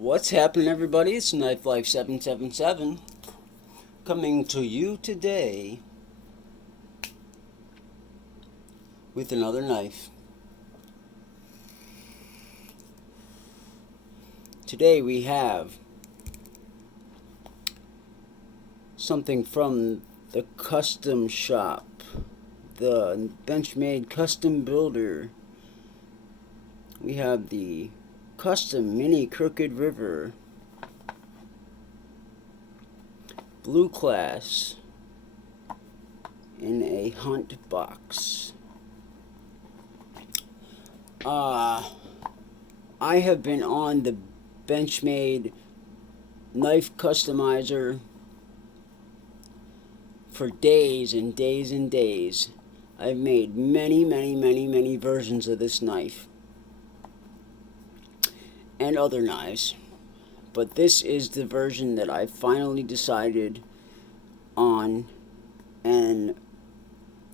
What's happening, everybody? It's Knife Life 777 coming to you today with another knife. Today we have something from the custom shop, the Benchmade custom builder. We have the custom mini Crooked River blue class in a hunt box. I have been on the Benchmade knife customizer for days and days and days. I've made many versions of this knife and other knives, but this is the version that I finally decided on and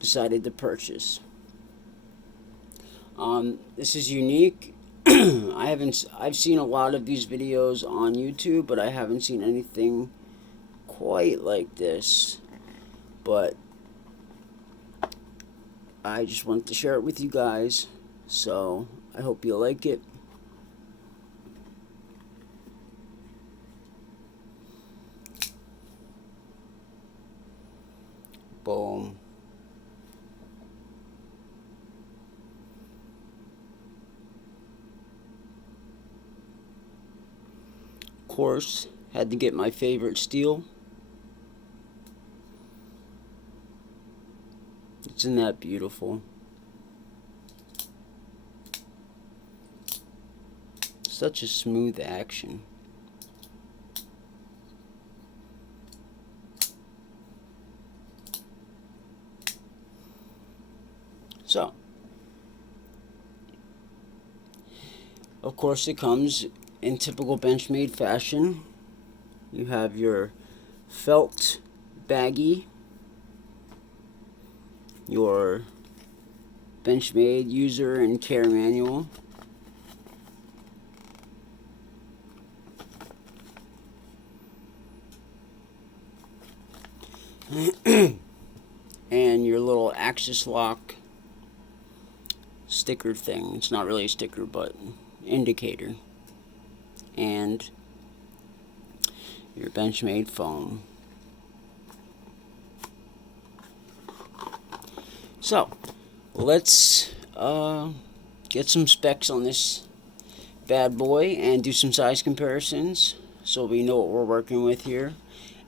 decided to purchase. This is unique. I've seen a lot of these videos on YouTube, but I haven't seen anything quite like this. But I just wanted to share it with you guys, so I hope you like it. Boom. Of course, had to get my favorite steel. Isn't that beautiful? Such a smooth action. So, of course, it comes in typical Benchmade fashion. You have your felt baggie, your Benchmade user and care manual, and your little axis lock sticker thing. It's not really a sticker, but indicator, and your Benchmade foam. So let's get some specs on this bad boy and do some size comparisons so we know what we're working with here,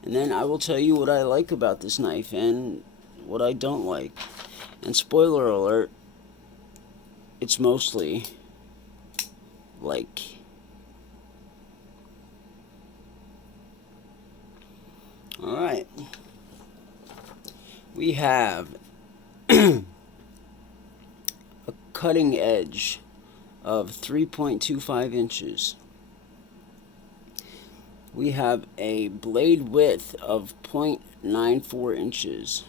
and then I will tell you what I like about this knife and what I don't like. And spoiler alert, it's mostly like. Alright, we have a cutting edge of 3.25 inches. We have a blade width of 0.94 inches.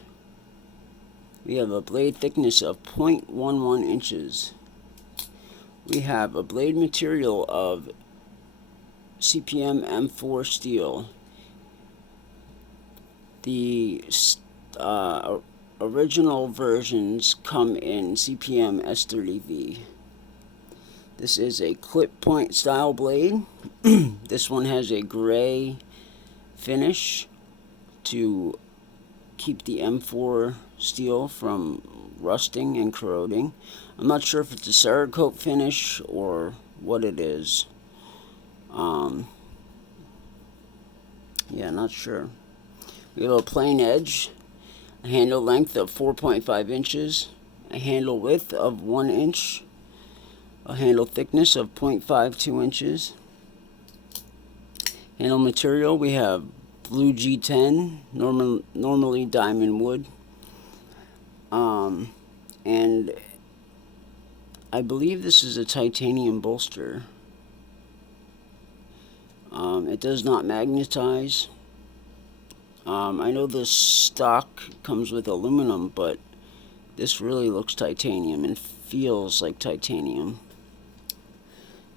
We have a blade thickness of 0.11 inches. We have a blade material of CPM M4 steel. The original versions come in CPM S30V. This is a clip point style blade. This one has a gray finish to keep the M4 steel from rusting and corroding. I'm not sure if it's a Cerakote finish or what it is. Yeah, not sure. We have a plain edge, a handle length of 4.5 inches, a handle width of 1 inch, a handle thickness of 0.52 inches. Handle material, we have blue G10, normally diamond wood, and I believe this is a titanium bolster. It does not magnetize. I know the stock comes with aluminum, but this really looks titanium and feels like titanium,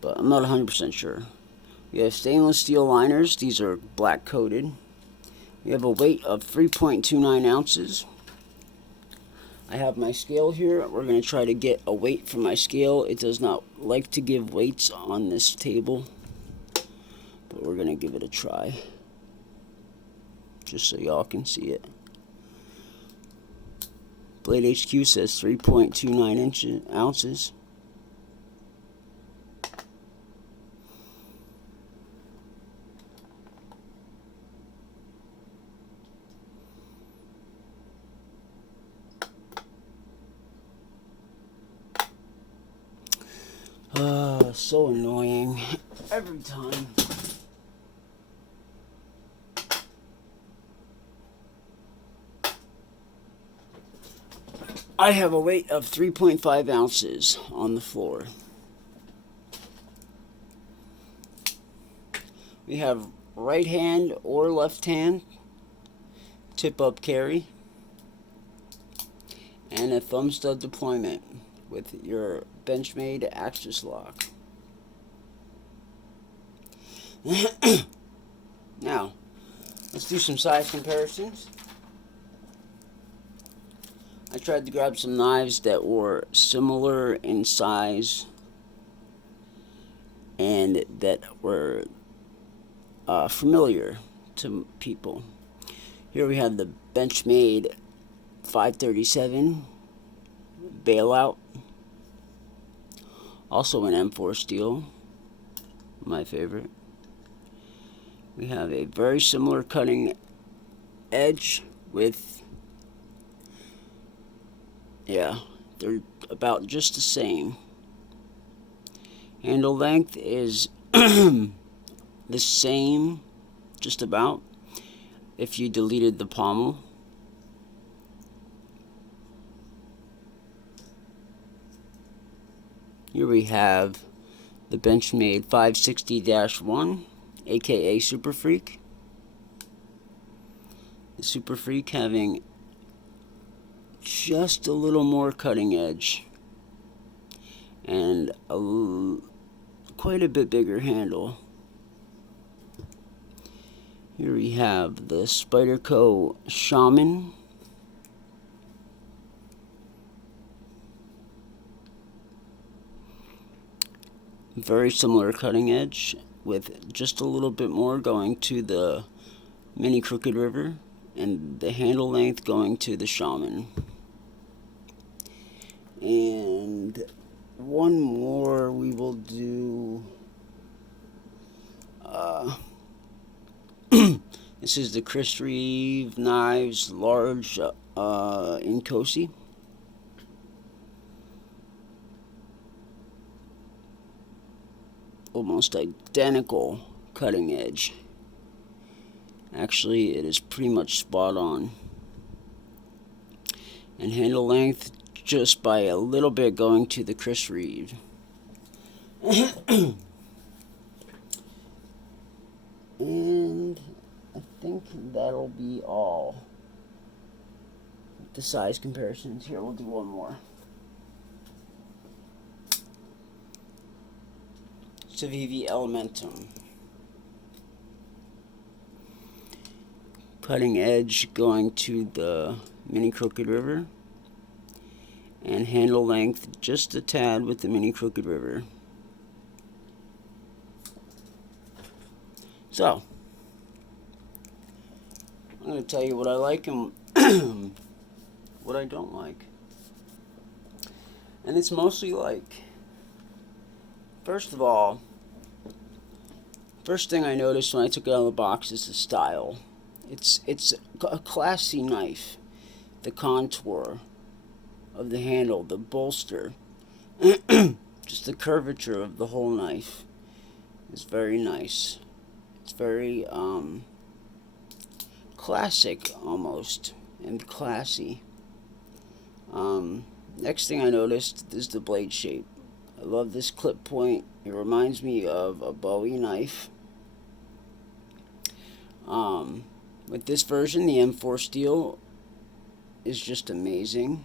but I'm not 100% sure. We have stainless steel liners. These are black coated. We have a weight of 3.29 ounces. I have my scale here. We're going to try to get a weight from my scale. It does not like to give weights on this table, but we're going to give it a try, just so y'all can see it. Blade HQ says 3.29 ounces. So annoying every time. I have a weight of 3.5 ounces on the floor. We have right hand or left hand tip up carry and a thumb stud deployment with your Benchmade axis lock. Now, let's do some size comparisons. I tried to grab some knives that were similar in size and that were familiar to people. Here we have the Benchmade 537 bailout, also an M4 steel, my favorite. We have a very similar cutting edge with, yeah, they're about just the same. Handle length is the same, just about, if you deleted the pommel. Here we have the Benchmade 560-1, aka Super Freak. The Super Freak having just a little more cutting edge and quite a bit bigger handle. Here we have the Spyderco Shaman. Very similar cutting edge with just a little bit more going to the Mini Crooked River and the handle length going to the Shaman. And one more we will do. This is the Chris Reeve Knives Large in Cosi. Almost identical cutting edge. Actually, it is pretty much spot on. And handle length just by a little bit going to the Chris Reeve. And I think that'll be all. The size comparisons. Here, we'll do one more. Civivi Elementum. Cutting edge going to the Mini Crooked River. And handle length just a tad with the Mini Crooked River. So, I'm going to tell you what I like and what I don't like. And it's mostly like, first of all, first thing I noticed when I took it out of the box is the style. It's a classy knife. The contour of the handle, the bolster, just the curvature of the whole knife is very nice. It's very classic almost, and classy. Next thing I noticed is the blade shape. I love this clip point. It reminds me of a Bowie knife. With this version, the M4 steel is just amazing,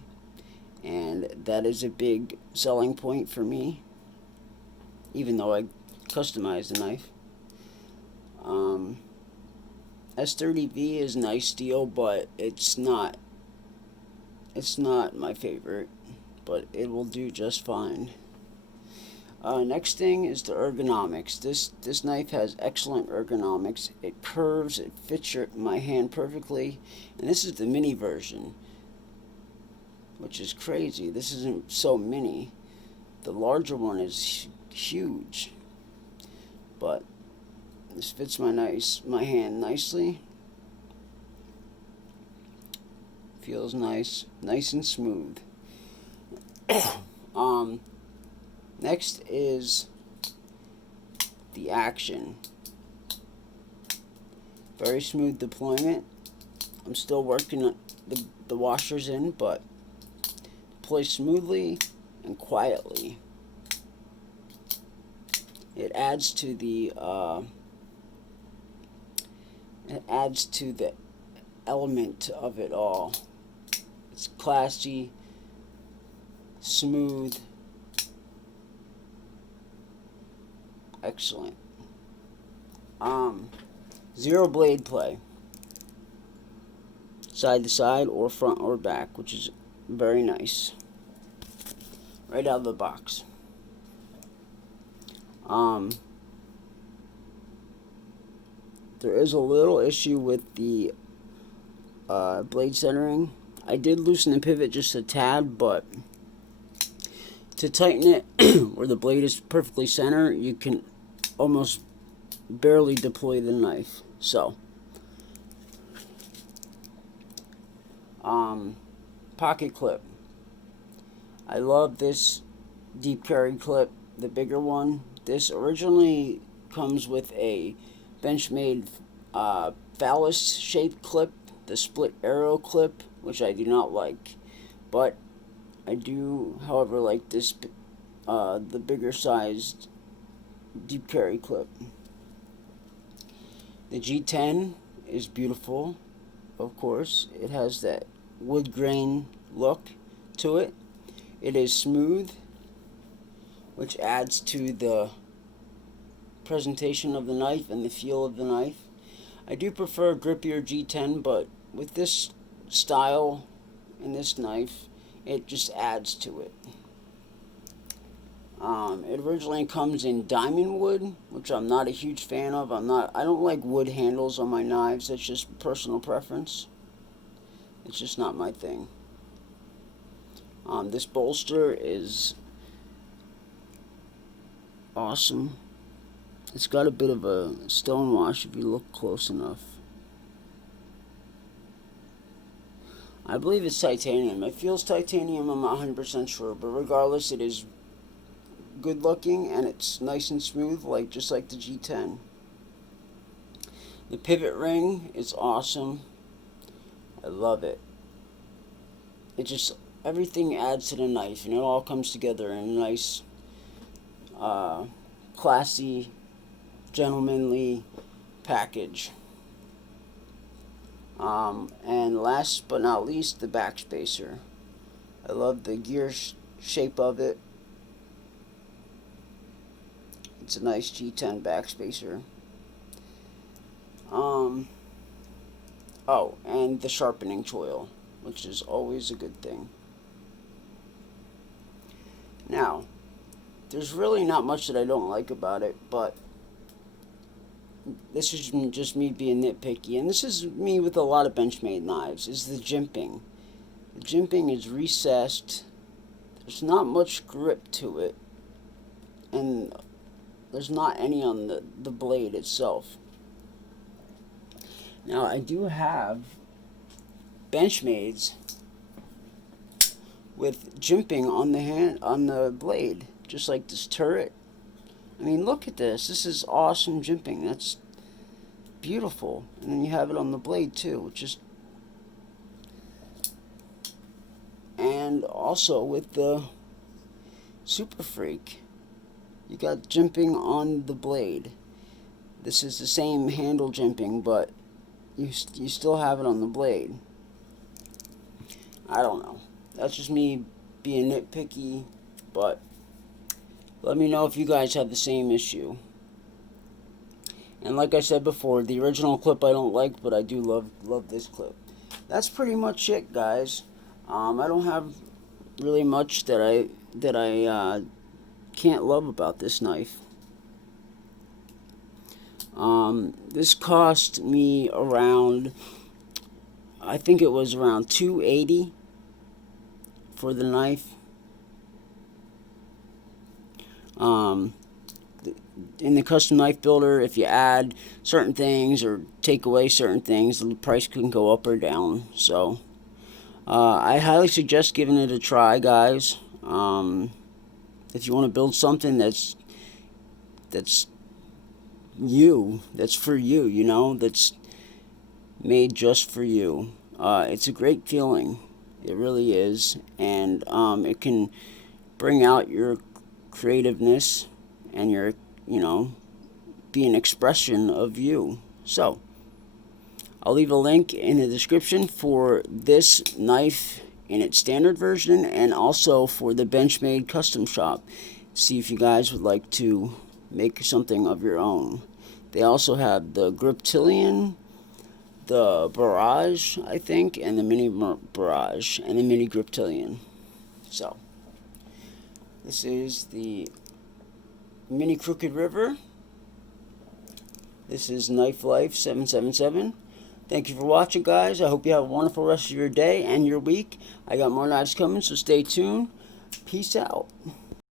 and that is a big selling point for me, even though I customized the knife. S30V is nice steel, but it's not my favorite, but it will do just fine. Next thing is the ergonomics. This knife has excellent ergonomics. It curves, it fits my hand perfectly, and this is the mini version, which is crazy. This isn't so mini. The larger one is huge, but this fits my hand nicely. Feels nice and smooth. Next is the action. Very smooth deployment. I'm still working the washers in, but deploys smoothly and quietly. It adds to the element of it all. It's classy, smooth, excellent. Zero blade play, side to side or front or back, which is very nice. Right out of the box. There is a little issue with the blade centering. I did loosen the pivot just a tad, but to tighten it where the blade is perfectly center, you can almost barely deploy the knife. So, pocket clip. I love this deep carry clip, the bigger one. This originally comes with a Benchmade phallus shaped clip, the split arrow clip, which I do not like, but I do, however, like this, the bigger sized deep carry clip. The G10 is beautiful, of course. It has that wood grain look to it. It is smooth, which adds to the presentation of the knife and the feel of the knife. I do prefer a grippier G10, but with this style and this knife, it just adds to it. It originally comes in diamond wood, which I'm not a huge fan of. I don't like wood handles on my knives. That's just personal preference. It's just not my thing. This bolster is awesome. It's got a bit of a stonewash if you look close enough. I believe it's titanium. It feels titanium, I'm not 100% sure, but regardless, it is good looking and it's nice and smooth, just like the G10. The pivot ring is awesome. I love it. Everything adds to the knife, and it all comes together in a nice, classy, gentlemanly package. And last but not least, the backspacer. I love the gear shape of it. It's a nice G10 backspacer. Oh, and the sharpening choil, which is always a good thing. Now, there's really not much that I don't like about it, but this is just me being nitpicky, and this is me with a lot of Benchmade knives, is the jimping. The jimping is recessed. There's not much grip to it, and there's not any on the blade itself. Now, I do have Benchmades with jimping on the blade, just like this turret. I mean, look at this. This is awesome jimping. That's beautiful. And then you have it on the blade too, which is... And also with the Super Freak, you got jimping on the blade. This is the same handle jimping, but you still have it on the blade. I don't know. That's just me being nitpicky, but let me know if you guys have the same issue. And like I said before, the original clip I don't like, but I do love this clip. That's pretty much it, guys. I don't have really much that I can't love about this knife. This cost me around, I think it was around $280 for the knife. In the custom knife builder, if you add certain things or take away certain things, the price can go up or down. So I highly suggest giving it a try, guys. If you want to build something that's for you, you know, that's made just for you, it's a great feeling. It really is. And it can bring out your creativeness and your, you know, be an expression of you. So I'll leave a link in the description for this knife in its standard version, and also for the Benchmade custom shop. See if you guys would like to make something of your own. They also have the Griptilian, the Barrage, I think, and the Mini Barrage, and the Mini Griptilian. So this is the Mini Crooked River. This is Knife Life 777. Thank you for watching, guys. I hope you have a wonderful rest of your day and your week. I got more knives coming, so stay tuned. Peace out.